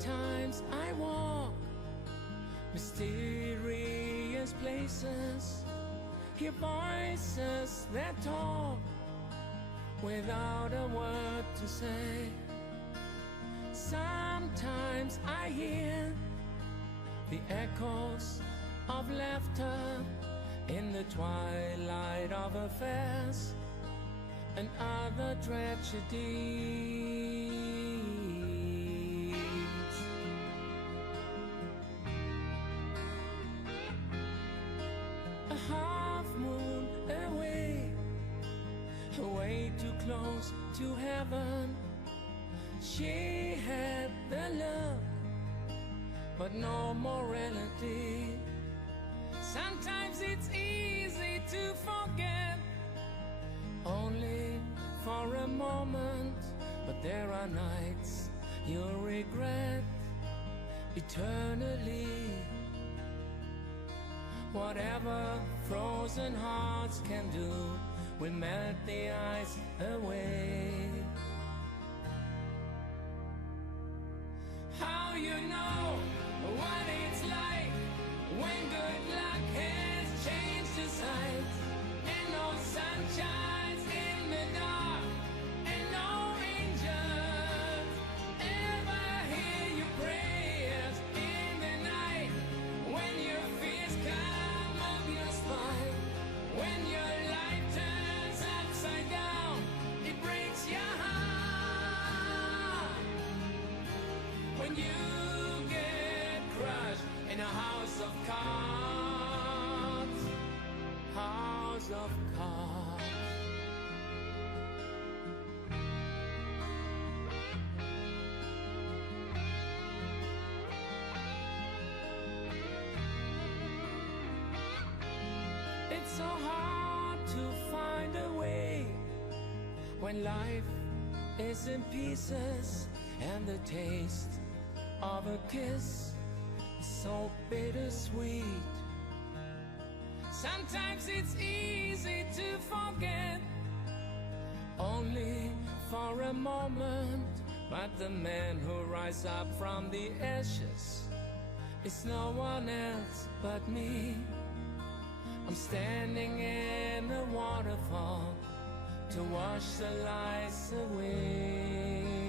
Sometimes I walk mysterious places, hear voices that talk without a word to say. Sometimes I hear the echoes of laughter in the twilight of affairs and other tragedies. A half moon away, way too close to heaven. She had the love, but no morality. Sometimes it's easy to forget, only for a moment, but there are nights you'll regret eternally. Whatever frozen hearts can do will melt the ice away. How you know what it's like when good luck has changed your sight, and no sun shines in the dark, and no angels ever hear your prayers in the night, when your fears come up your spine, when your life turns upside down, it breaks your heart, when you get crushed in a house of cards, house of cards. It's so hard to find a way when life is in pieces and the taste of a kiss is so bittersweet. Sometimes it's easy to forget, only for a moment, but the man who rises up from the ashes is no one else but me. I'm standing in a waterfall to wash the lies away.